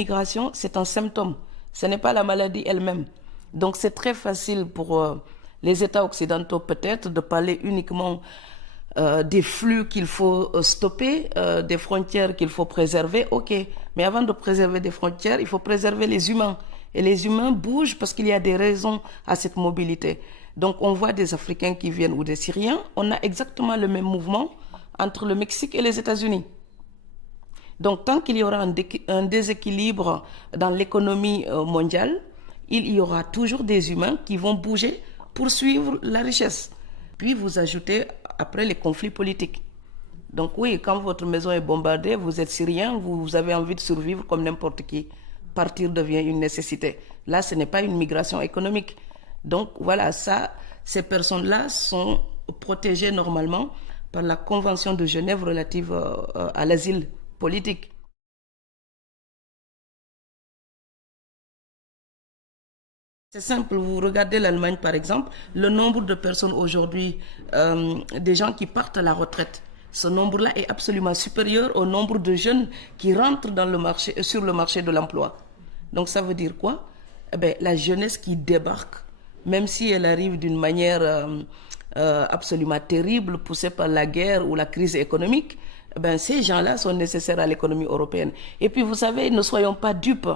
l'immigration, c'est un symptôme. Ce n'est pas la maladie elle-même. Donc c'est très facile pour les États occidentaux peut-être de parler uniquement des flux qu'il faut stopper, des frontières qu'il faut préserver. Ok, mais avant de préserver des frontières, il faut préserver les humains. Et les humains bougent parce qu'il y a des raisons à cette mobilité. Donc on voit des Africains qui viennent ou des Syriens. On a exactement le même mouvement entre le Mexique et les États-Unis. Donc tant qu'il y aura un déséquilibre dans l'économie mondiale, il y aura toujours des humains qui vont bouger pour suivre la richesse. Puis vous ajoutez après les conflits politiques. Donc oui, quand votre maison est bombardée, vous êtes Syrien, vous avez envie de survivre comme n'importe qui. Partir devient une nécessité. Là, ce n'est pas une migration économique. Donc voilà, ça, ces personnes-là sont protégées normalement par la Convention de Genève relative à l'asile politique. C'est simple, vous regardez l'Allemagne par exemple, le nombre de personnes aujourd'hui, des gens qui partent à la retraite, ce nombre-là est absolument supérieur au nombre de jeunes qui rentrent dans le marché, sur le marché de l'emploi. Donc ça veut dire quoi? Eh bien, la jeunesse qui débarque, même si elle arrive d'une manière absolument terrible, poussée par la guerre ou la crise économique, eh bien, ces gens-là sont nécessaires à l'économie européenne. Et puis vous savez, ne soyons pas dupes.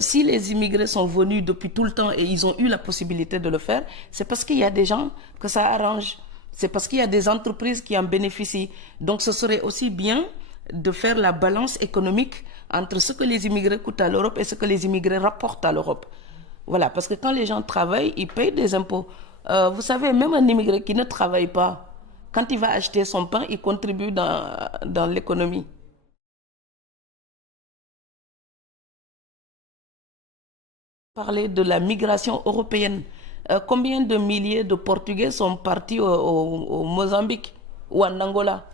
Si les immigrés sont venus depuis tout le temps et ils ont eu la possibilité de le faire, c'est parce qu'il y a des gens que ça arrange. C'est parce qu'il y a des entreprises qui en bénéficient. Donc ce serait aussi bien de faire la balance économique entre ce que les immigrés coûtent à l'Europe et ce que les immigrés rapportent à l'Europe. Voilà, parce que quand les gens travaillent, ils payent des impôts. Vous savez, même un immigré qui ne travaille pas, quand il va acheter son pain, il contribue dans l'économie. Parler de la migration européenne. Combien de milliers de Portugais sont partis au Mozambique ou en Angola?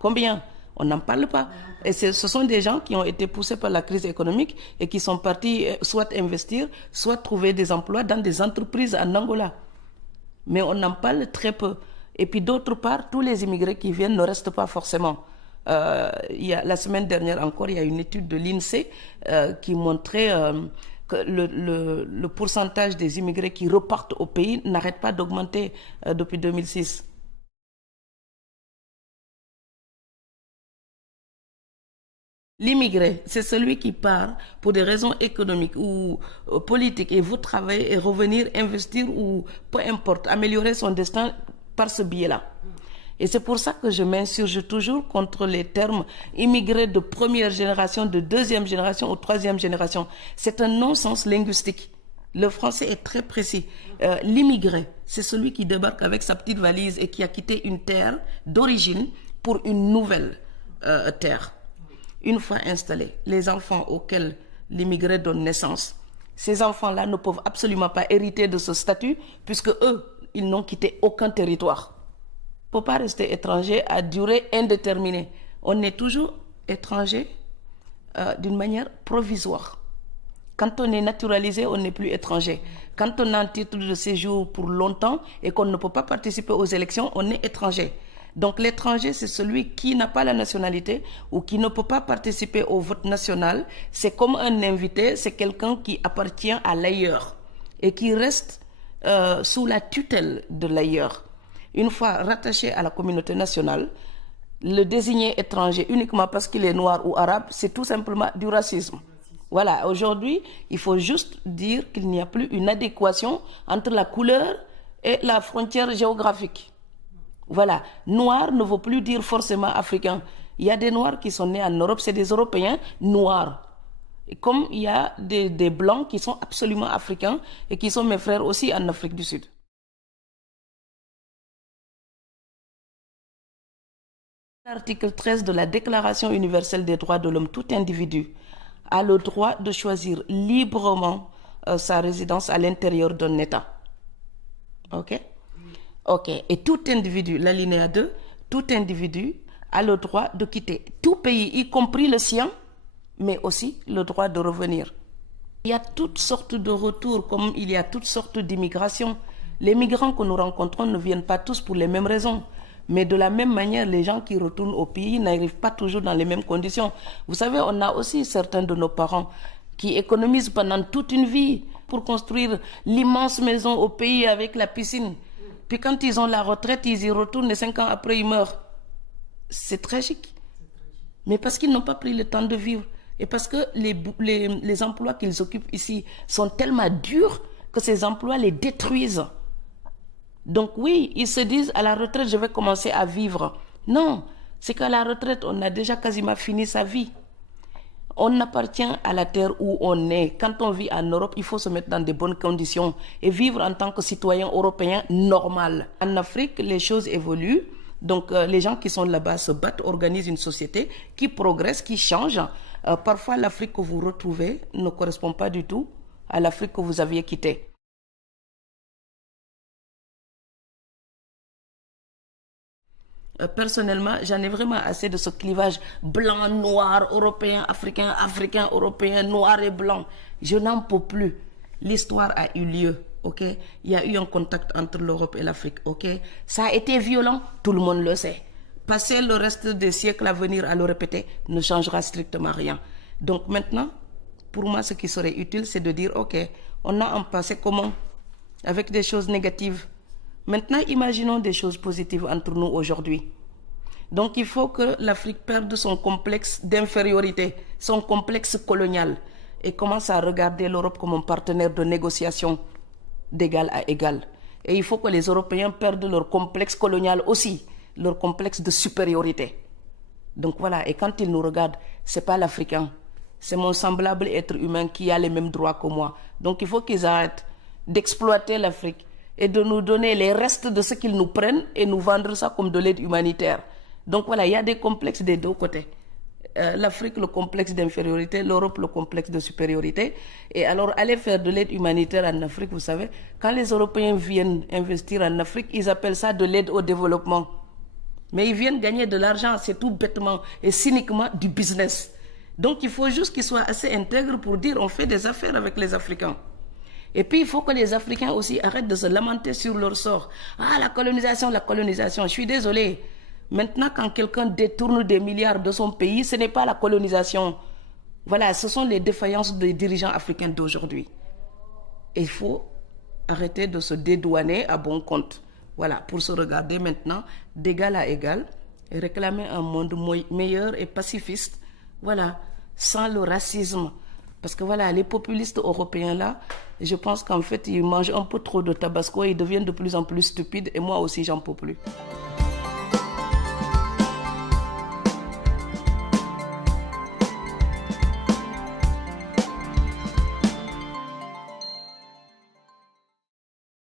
Combien? On n'en parle pas. Et ce sont des gens qui ont été poussés par la crise économique et qui sont partis soit investir, soit trouver des emplois dans des entreprises en Angola. Mais on en parle très peu. Et puis d'autre part, tous les immigrés qui viennent ne restent pas forcément. La semaine dernière encore, il y a une étude de l'INSEE qui montrait que le pourcentage des immigrés qui repartent au pays n'arrête pas d'augmenter depuis 2006. L'immigré, c'est celui qui part pour des raisons économiques ou politiques et veut travailler et revenir investir ou peu importe, améliorer son destin par ce biais-là. Et c'est pour ça que je m'insurge toujours contre les termes immigrés de première génération, de deuxième génération ou troisième génération. C'est un non-sens linguistique. Le français est très précis. L'immigré, c'est celui qui débarque avec sa petite valise et qui a quitté une terre d'origine pour une nouvelle terre. Une fois installés, les enfants auxquels l'immigré donne naissance, ces enfants-là ne peuvent absolument pas hériter de ce statut puisque eux, ils n'ont quitté aucun territoire. On ne peut pas rester étranger à durée indéterminée. On est toujours étranger d'une manière provisoire. Quand on est naturalisé, on n'est plus étranger. Quand on a un titre de séjour pour longtemps et qu'on ne peut pas participer aux élections, on est étranger. Donc l'étranger, c'est celui qui n'a pas la nationalité ou qui ne peut pas participer au vote national. C'est comme un invité, c'est quelqu'un qui appartient à l'ailleurs et qui reste sous la tutelle de l'ailleurs. Une fois rattaché à la communauté nationale, le désigner étranger uniquement parce qu'il est noir ou arabe, c'est tout simplement du racisme. Voilà, aujourd'hui, il faut juste dire qu'il n'y a plus une adéquation entre la couleur et la frontière géographique. Voilà, noir ne veut plus dire forcément africain. Il y a des noirs qui sont nés en Europe, c'est des Européens noirs. Et comme il y a des blancs qui sont absolument africains et qui sont mes frères aussi en Afrique du Sud. L'article 13 de la Déclaration universelle des droits de l'homme, tout individu a le droit de choisir librement sa résidence à l'intérieur d'un État. Ok? Ok. Et tout individu, l'alinéa 2, tout individu a le droit de quitter tout pays, y compris le sien, mais aussi le droit de revenir. Il y a toutes sortes de retours, comme il y a toutes sortes d'immigration. Les migrants que nous rencontrons ne viennent pas tous pour les mêmes raisons. Mais de la même manière, les gens qui retournent au pays n'arrivent pas toujours dans les mêmes conditions. Vous savez, on a aussi certains de nos parents qui économisent pendant toute une vie pour construire l'immense maison au pays avec la piscine. Puis quand ils ont la retraite, ils y retournent et 5 ans après, ils meurent. C'est tragique. Mais parce qu'ils n'ont pas pris le temps de vivre. Et parce que les emplois qu'ils occupent ici sont tellement durs que ces emplois les détruisent. Donc oui, ils se disent à la retraite, je vais commencer à vivre. Non, c'est qu'à la retraite, on a déjà quasiment fini sa vie. On appartient à la terre où on est. Quand on vit en Europe, il faut se mettre dans de bonnes conditions et vivre en tant que citoyen européen normal. En Afrique, les choses évoluent. Donc les gens qui sont là-bas se battent, organisent une société qui progresse, qui change. Parfois, l'Afrique que vous retrouvez ne correspond pas du tout à l'Afrique que vous aviez quittée. Personnellement, j'en ai vraiment assez de ce clivage blanc, noir, européen, africain, africain, européen, noir et blanc. Je n'en peux plus. L'histoire a eu lieu, ok? Il y a eu un contact entre l'Europe et l'Afrique, ok? Ça a été violent, tout le monde le sait. Passer le reste des siècles à venir à le répéter ne changera strictement rien. Donc maintenant, pour moi, ce qui serait utile, c'est de dire, ok, on a un passé commun avec des choses négatives. Maintenant, imaginons des choses positives entre nous aujourd'hui. Donc, il faut que l'Afrique perde son complexe d'infériorité, son complexe colonial, et commence à regarder l'Europe comme un partenaire de négociation d'égal à égal. Et il faut que les Européens perdent leur complexe colonial aussi, leur complexe de supériorité. Donc voilà, et quand ils nous regardent, c'est pas l'Africain, c'est mon semblable être humain qui a les mêmes droits que moi. Donc il faut qu'ils arrêtent d'exploiter l'Afrique et de nous donner les restes de ce qu'ils nous prennent et nous vendre ça comme de l'aide humanitaire. Donc voilà, il y a des complexes des deux côtés. L'Afrique, le complexe d'infériorité, l'Europe, le complexe de supériorité. Et alors, aller faire de l'aide humanitaire en Afrique, vous savez, quand les Européens viennent investir en Afrique, ils appellent ça de l'aide au développement. Mais ils viennent gagner de l'argent, c'est tout bêtement et cyniquement du business. Donc il faut juste qu'ils soient assez intègres pour dire on fait des affaires avec les Africains. Et puis il faut que les Africains aussi arrêtent de se lamenter sur leur sort. Ah, la colonisation, je suis désolé. Maintenant, quand quelqu'un détourne des milliards de son pays, ce n'est pas la colonisation. Voilà, ce sont les défaillances des dirigeants africains d'aujourd'hui. Et il faut arrêter de se dédouaner à bon compte. Voilà, pour se regarder maintenant d'égal à égal et réclamer un monde meilleur et pacifiste. Voilà, sans le racisme. Parce que voilà, les populistes européens là, je pense qu'en fait, ils mangent un peu trop de tabasco et ils deviennent de plus en plus stupides et moi aussi, j'en peux plus.